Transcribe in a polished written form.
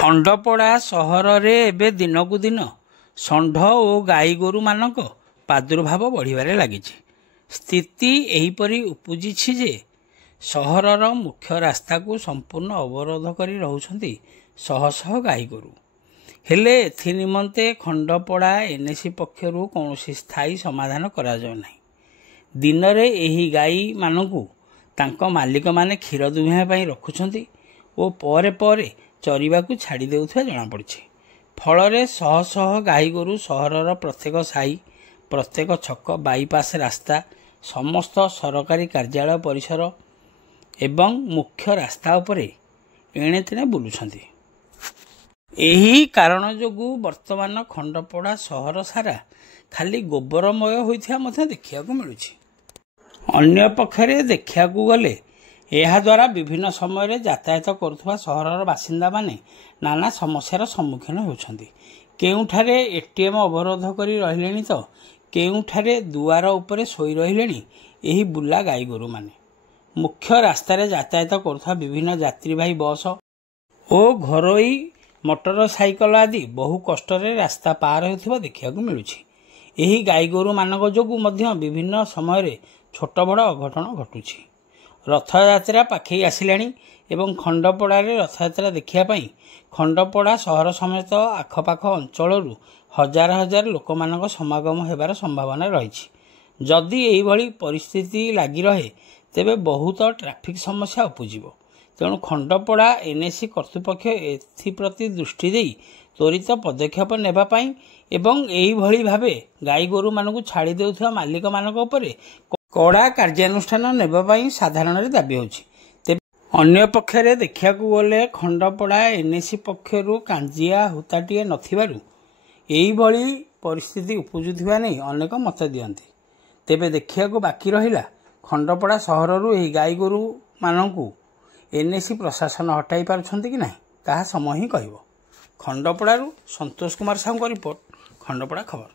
ଖଣ୍ଡପଡ଼ା ସହରରେ ଏବେ ଦିନକୁ ଦିନ ଷଣ୍ଢ ଓ ଗାଈ ଗୋରୁମାନଙ୍କ ପ୍ରାଦୁର୍ଭାବ ବଢ଼ିବାରେ ଲାଗିଛି। ସ୍ଥିତି ଏହିପରି ଉପୁଜିଛି ଯେ ସହରର ମୁଖ୍ୟ ରାସ୍ତାକୁ ସମ୍ପୂର୍ଣ୍ଣ ଅବରୋଧ କରି ରହୁଛନ୍ତି ଶହ ଶହ ଗାଈ ଗୋରୁ। ହେଲେ ଏଥି ନିମନ୍ତେ ଖଣ୍ଡପଡ଼ା ଏନ୍ଏସି ପକ୍ଷରୁ କୌଣସି ସ୍ଥାୟୀ ସମାଧାନ କରାଯାଉ ନାହିଁ। ଦିନରେ ଏହି ଗାଈମାନଙ୍କୁ ତାଙ୍କ ମାଲିକମାନେ କ୍ଷୀର ଦୁହିଁବା ପାଇଁ ରଖୁଛନ୍ତି ଓ ପରେ ପରେ ଚରିବାକୁ ଛାଡ଼ି ଦେଉଥିବା ଜଣାପଡ଼ିଛି। ଫଳରେ ଶହ ଶହ ଗାଈ ଗୋରୁ ସହରର ପ୍ରତ୍ୟେକ ସାହି, ପ୍ରତ୍ୟେକ ଛକ, ବାଇପାସ୍ ରାସ୍ତା, ସମସ୍ତ ସରକାରୀ କାର୍ଯ୍ୟାଳୟ ପରିସର ଏବଂ ମୁଖ୍ୟ ରାସ୍ତା ଉପରେ ଏଣେ ତେଣେ ବୁଲୁଛନ୍ତି। ଏହି କାରଣ ଯୋଗୁଁ ବର୍ତ୍ତମାନ ଖଣ୍ଡପଡ଼ା ସହର ସାରା ଖାଲି ଗୋବରମୟ ହୋଇଥିବା ମଧ୍ୟ ଦେଖିବାକୁ ମିଳୁଛି। ଅନ୍ୟପକ୍ଷରେ ଦେଖିବାକୁ ଗଲେ ଏହାଦ୍ୱାରା ବିଭିନ୍ନ ସମୟରେ ଯାତାୟାତ କରୁଥିବା ସହରର ବାସିନ୍ଦାମାନେ ନାନା ସମସ୍ୟାର ସମ୍ମୁଖୀନ ହେଉଛନ୍ତି। କେଉଁଠାରେ ଏଟିଏମ୍ ଅବରୋଧ କରି ରହିଲେଣି ତ କେଉଁଠାରେ ଦୁଆର ଉପରେ ଶୋଇ ରହିଲେଣି ଏହି ବୁଲା ଗାଈ ଗୋରୁମାନେ। ମୁଖ୍ୟ ରାସ୍ତାରେ ଯାତାୟାତ କରୁଥିବା ବିଭିନ୍ନ ଯାତ୍ରୀବାହୀ ବସ୍ ଓ ଘରୋଇ ମୋଟର ସାଇକେଲ ଆଦି ବହୁ କଷ୍ଟରେ ରାସ୍ତା ପାର ହେଉଥିବା ଦେଖିବାକୁ ମିଳୁଛି। ଏହି ଗାଈ ଗୋରୁମାନଙ୍କ ଯୋଗୁଁ ମଧ୍ୟ ବିଭିନ୍ନ ସମୟରେ ଛୋଟ ବଡ଼ ଅଘଟଣ ଘଟୁଛି। ରଥଯାତ୍ରା ପାଖେଇ ଆସିଲାଣି ଏବଂ ଖଣ୍ଡପଡ଼ାରେ ରଥଯାତ୍ରା ଦେଖିବା ପାଇଁ ଖଣ୍ଡପଡ଼ା ସହର ସମେତ ଆଖପାଖ ଅଞ୍ଚଳରୁ ହଜାର ହଜାର ଲୋକମାନଙ୍କ ସମାଗମ ହେବାର ସମ୍ଭାବନା ରହିଛି। ଯଦି ଏହିଭଳି ପରିସ୍ଥିତି ଲାଗି ରହେ ତେବେ ବହୁତ ଟ୍ରାଫିକ୍ ସମସ୍ୟା ଉପୁଜିବ। ତେଣୁ ଖଣ୍ଡପଡ଼ା ଏନ୍ଏସି କର୍ତ୍ତୃପକ୍ଷ ଏଥିପ୍ରତି ଦୃଷ୍ଟି ଦେଇ ତ୍ୱରିତ ପଦକ୍ଷେପ ନେବା ପାଇଁ ଏବଂ ଏହିଭଳି ଭାବେ ଗାଈ ଗୋରୁମାନଙ୍କୁ ଛାଡ଼ି ଦେଉଥିବା ମାଲିକମାନଙ୍କ ଉପରେ କଡ଼ା କାର୍ଯ୍ୟାନୁଷ୍ଠାନ ନେବା ପାଇଁ ସାଧାରଣରେ ଦାବି ହେଉଛି। ତେବେ ଅନ୍ୟପକ୍ଷରେ ଦେଖିବାକୁ ଗଲେ ଖଣ୍ଡପଡ଼ା ଏନ୍ଏସି ପକ୍ଷରୁ କାଞ୍ଜିଆ ହୁତାଟିଏ ନଥିବାରୁ ଏହିଭଳି ପରିସ୍ଥିତି ଉପୁଜୁଥିବା ନେଇ ଅନେକ ମତ ଦିଅନ୍ତି। ତେବେ ଦେଖିବାକୁ ବାକି ରହିଲା ଖଣ୍ଡପଡ଼ା ସହରରୁ ଏହି ଗାଈ ଗୋରୁମାନଙ୍କୁ ଏନ୍ଏସି ପ୍ରଶାସନ ହଟାଇ ପାରୁଛନ୍ତି କି ନାହିଁ, ତାହା ସମୟ ହିଁ କହିବ। ଖଣ୍ଡପଡ଼ାରୁ ସନ୍ତୋଷ କୁମାର ସାହୁଙ୍କ ରିପୋର୍ଟ, ଖଣ୍ଡପଡ଼ା ଖବର।